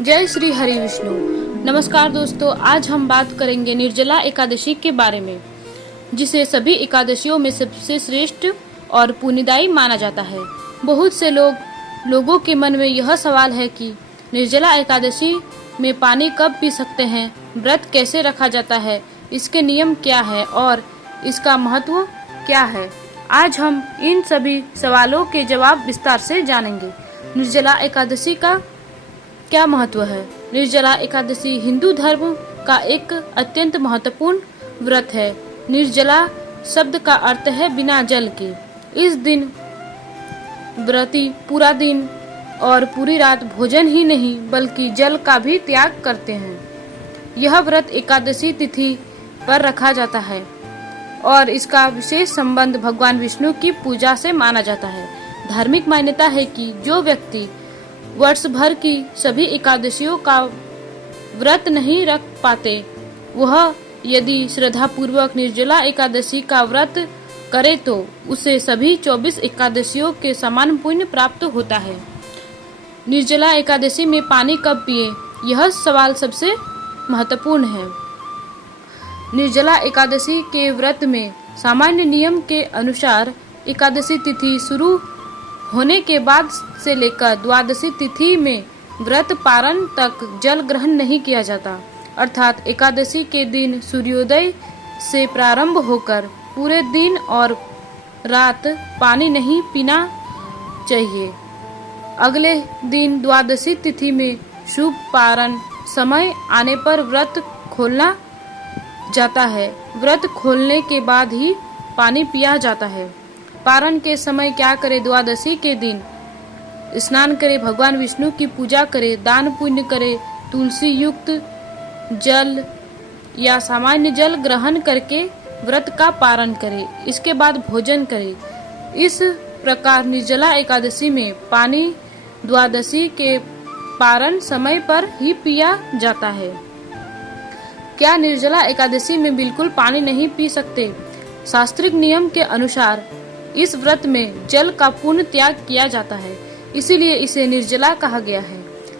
जय श्री हरि विष्णु। नमस्कार दोस्तों, आज हम बात करेंगे निर्जला एकादशी के बारे में, जिसे सभी एकादशियों में सबसे श्रेष्ठ और पुण्यदायी माना जाता है। बहुत से लोगों के मन में यह सवाल है कि निर्जला एकादशी में पानी कब पी सकते हैं, व्रत कैसे रखा जाता है, इसके नियम क्या है और इसका महत्व क्या है। आज हम इन सभी सवालों के जवाब विस्तार से जानेंगे। निर्जला एकादशी का क्या महत्व है? निर्जला एकादशी हिंदू धर्म का एक अत्यंत महत्वपूर्ण व्रत है। निर्जला शब्द का अर्थ है बिना जल के। इस दिन व्रती पूरा दिन और पूरी रात भोजन ही नहीं बल्कि जल का भी त्याग करते हैं। यह व्रत एकादशी तिथि पर रखा जाता है और इसका विशेष संबंध भगवान विष्णु की पूजा से माना जाता है। धार्मिक मान्यता है कि जो व्यक्ति वर्ष भर की सभी एकादशियों का व्रत नहीं रख पाते, वह यदि श्रद्धा पूर्वक निर्जला एकादशी का व्रत करे तो उसे सभी 24 एकादशियों के समान पुण्य प्राप्त होता है। निर्जला एकादशी में पानी कब पिए, यह सवाल सबसे महत्वपूर्ण है। निर्जला एकादशी के व्रत में सामान्य नियम के अनुसार एकादशी तिथि शुरू होने के बाद से लेकर द्वादशी तिथि में व्रत पारण तक जल ग्रहण नहीं किया जाता, अर्थात एकादशी के दिन सूर्योदय से प्रारंभ होकर पूरे दिन और रात पानी नहीं पीना चाहिए। अगले दिन द्वादशी तिथि में शुभ पारण समय आने पर व्रत खोलना जाता है। व्रत खोलने के बाद ही पानी पिया जाता है। पारण के समय क्या करें? द्वादशी के दिन स्नान करें, भगवान विष्णु की पूजा करें, दान पुण्य करें, तुलसी युक्त जल या सामान्य जल ग्रहण करके व्रत का पारण करें। इसके बाद भोजन करें। इस प्रकार निर्जला एकादशी में पानी द्वादशी के पारण समय पर ही पिया जाता है। क्या निर्जला एकादशी में बिल्कुल पानी नहीं पी सकते? शास्त्रिक नियम के अनुसार इस व्रत में जल का पूर्ण त्याग किया जाता है, इसीलिए इसे निर्जला कहा गया है।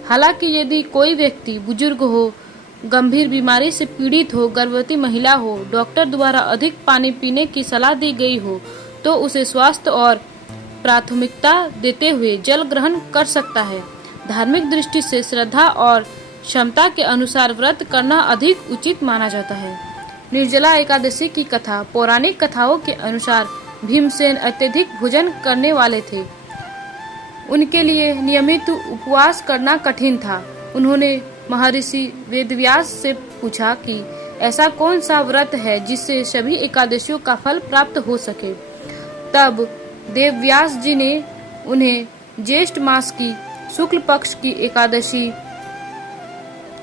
हालांकि यदि कोई व्यक्ति बुजुर्ग हो, गंभीर बीमारी से पीड़ित हो, गर्भवती महिला हो, डॉक्टर द्वारा अधिक पानी पीने की सलाह दी गई हो, तो उसे स्वास्थ्य और प्राथमिकता देते हुए जल ग्रहण कर सकता है। धार्मिक दृष्टि से श्रद्धा और क्षमता के अनुसार व्रत करना अधिक उचित माना जाता है। निर्जला एकादशी की कथा। पौराणिक कथाओं के अनुसार भीमसेन अत्यधिक भोजन करने वाले थे। उनके लिए नियमित उपवास करना कठिन था। उन्होंने महर्षि वेदव्यास से पूछा कि ऐसा कौन सा व्रत है जिससे सभी एकादशियों का फल प्राप्त हो सके। तब देवव्यास जी ने उन्हें ज्येष्ठ मास की शुक्ल पक्ष की एकादशी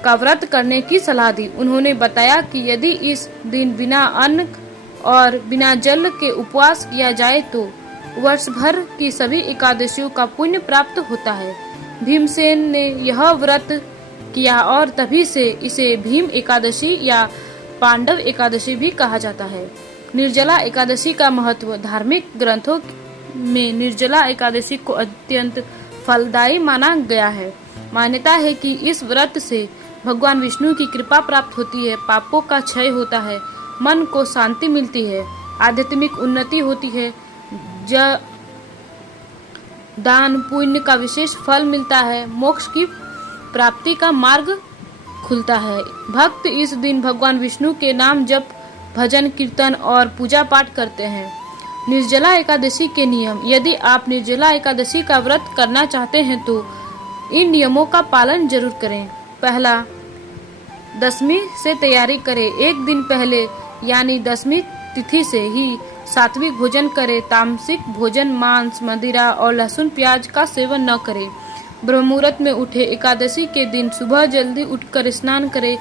का व्रत करने की सलाह दी। उन्होंने बताया कि यदि इस दिन बिना अन्न और बिना जल के उपवास किया जाए तो वर्ष भर की सभी एकादशियों का पुण्य प्राप्त होता है। भीमसेन ने यह व्रत किया और तभी से इसे भीम एकादशी या पांडव एकादशी भी कहा जाता है। निर्जला एकादशी का महत्व। धार्मिक ग्रंथों में निर्जला एकादशी को अत्यंत फलदायी माना गया है। मान्यता है कि इस व्रत से भगवान विष्णु की कृपा प्राप्त होती है, पापों का क्षय होता है, मन को शांति मिलती है, आध्यात्मिक उन्नति होती है, दान पुण्य का विशेष फल मिलता है, मोक्ष की प्राप्ति का मार्ग खुलता है। भक्त इस दिन भगवान विष्णु के नाम जप, भजन कीर्तन और पूजा पाठ करते हैं। निर्जला एकादशी के नियम। यदि आप निर्जला एकादशी का व्रत करना चाहते हैं तो इन नियमों का पालन जरूर करें। पहला, दशमी से तैयारी करें। एक दिन पहले यानी दशमी तिथि से ही सात्विक भोजन करें। तामसिक भोजन, मांस, मदिरा और लहसुन प्याज का सेवन न करें। ब्रह्ममुहूर्त में उठे। एकादशी के दिन सुबह जल्दी उठकर स्नान करें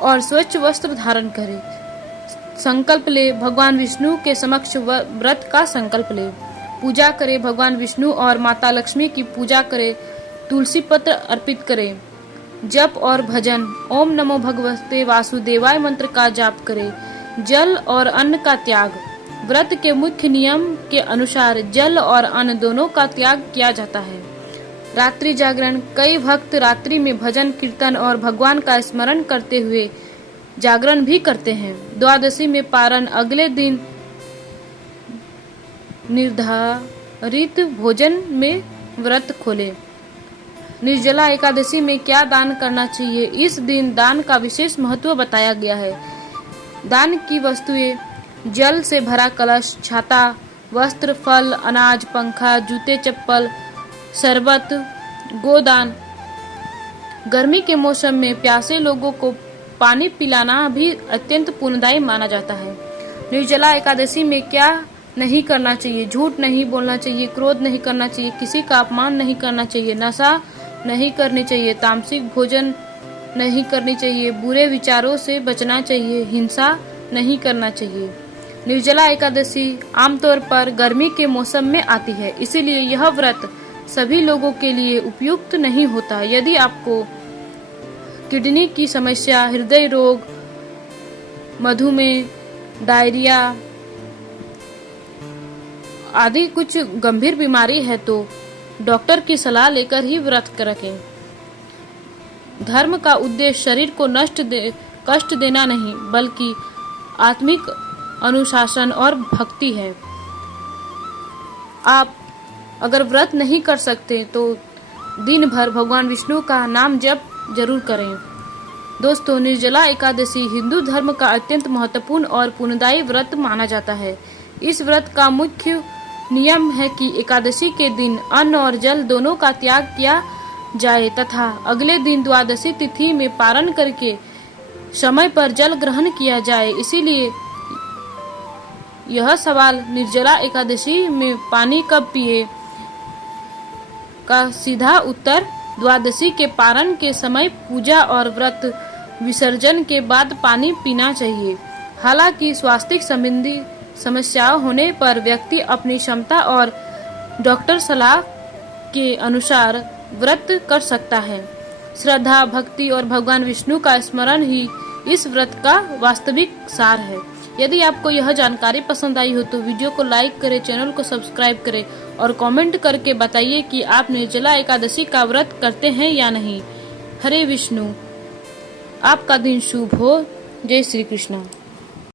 और स्वच्छ वस्त्र धारण करें। संकल्प ले। भगवान विष्णु के समक्ष व्रत का संकल्प ले। पूजा करें। भगवान विष्णु और माता लक्ष्मी की पूजा करें। तुलसी पत्र अर्पित करें। जप और भजन। ओम नमो भगवते वासुदेवाय मंत्र का जाप करें। जल और अन्न का त्याग। व्रत के मुख्य नियम के अनुसार जल और अन्न दोनों का त्याग किया जाता है। रात्रि जागरण। कई भक्त रात्रि में भजन कीर्तन और भगवान का स्मरण करते हुए जागरण भी करते हैं। द्वादशी में पारण। अगले दिन निर्धारित भोजन में व्रत खोले। निर्जला एकादशी में क्या दान करना चाहिए? इस दिन दान का विशेष महत्व बताया गया है। दान की वस्तुएं: जल से भरा कलश, छाता, वस्त्र, फल, अनाज, पंखा, जूते, चप्पल, शरबत, गोदान। गर्मी के मौसम में प्यासे लोगों को पानी पिलाना भी अत्यंत पुण्यदायी माना जाता है। निर्जला एकादशी में क्या नहीं करना चाहिए? झूठ नहीं बोलना चाहिए, क्रोध नहीं करना चाहिए, किसी का अपमान नहीं करना चाहिए, नशा नहीं करनी चाहिए, तामसिक भोजन नहीं करनी चाहिए, बुरे विचारों से बचना चाहिए, हिंसा नहीं करना चाहिए। निर्जला एकादशी आमतौर पर गर्मी के मौसम में आती है, इसीलिए यह व्रत सभी लोगों के लिए उपयुक्त नहीं होता। यदि आपको किडनी की समस्या, हृदय रोग, मधुमेह, डायरिया आदि कुछ गंभीर बीमारी है तो डॉक्टर की सलाह लेकर ही व्रत रखें। धर्म का उद्देश्य शरीर को कष्ट देना नहीं, बल्कि आत्मिक अनुशासन और भक्ति है। आप अगर व्रत नहीं कर सकते तो दिन भर भगवान विष्णु का नाम जप जरूर करें। दोस्तों, निर्जला एकादशी हिंदू धर्म का अत्यंत महत्वपूर्ण और पुण्यदायी व्रत माना जाता है। इस व्रत का मुख्य नियम है कि एकादशी के दिन अन्न और जल दोनों का त्याग किया जाए तथा अगले दिन द्वादशी तिथि में पारण करके समय पर जल ग्रहण किया जाए। इसीलिए यह सवाल निर्जला एकादशी में पानी कब पिए का सीधा उत्तर द्वादशी के पारण के समय पूजा और व्रत विसर्जन के बाद पानी पीना चाहिए। हालांकि स्वास्थ्य संबंधी समस्याएं होने पर व्यक्ति अपनी क्षमता और डॉक्टर सलाह के अनुसार व्रत कर सकता है। श्रद्धा, भक्ति और भगवान विष्णु का स्मरण ही इस व्रत का वास्तविक सार है। यदि आपको यह जानकारी पसंद आई हो तो वीडियो को लाइक करें, चैनल को सब्सक्राइब करें और कमेंट करके बताइए कि आप निर्जला एकादशी का व्रत करते हैं या नहीं। हरे विष्णु। आपका दिन शुभ हो। जय श्री कृष्ण।